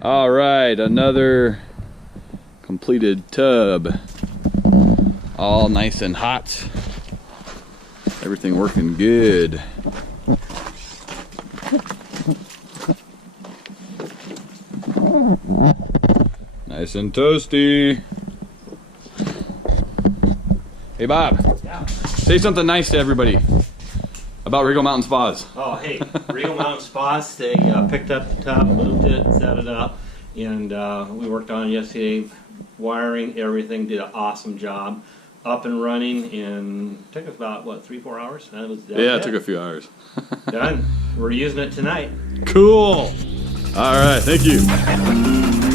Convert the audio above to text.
All right, another completed tub. All nice and hot. Everything working good. Nice and toasty. Hey Bob, Yeah. say something nice to everybody about Regal Mountain Spas. Oh, hey, Regal Mountain Spas, they picked up the tub, moved it, set it up, and we worked on it yesterday. Wiring, everything, did an awesome job. Up and running in, took us about, what, 3-4 hours? That was Yeah, it took a few hours. done. We're using it tonight. Cool. All right, thank you.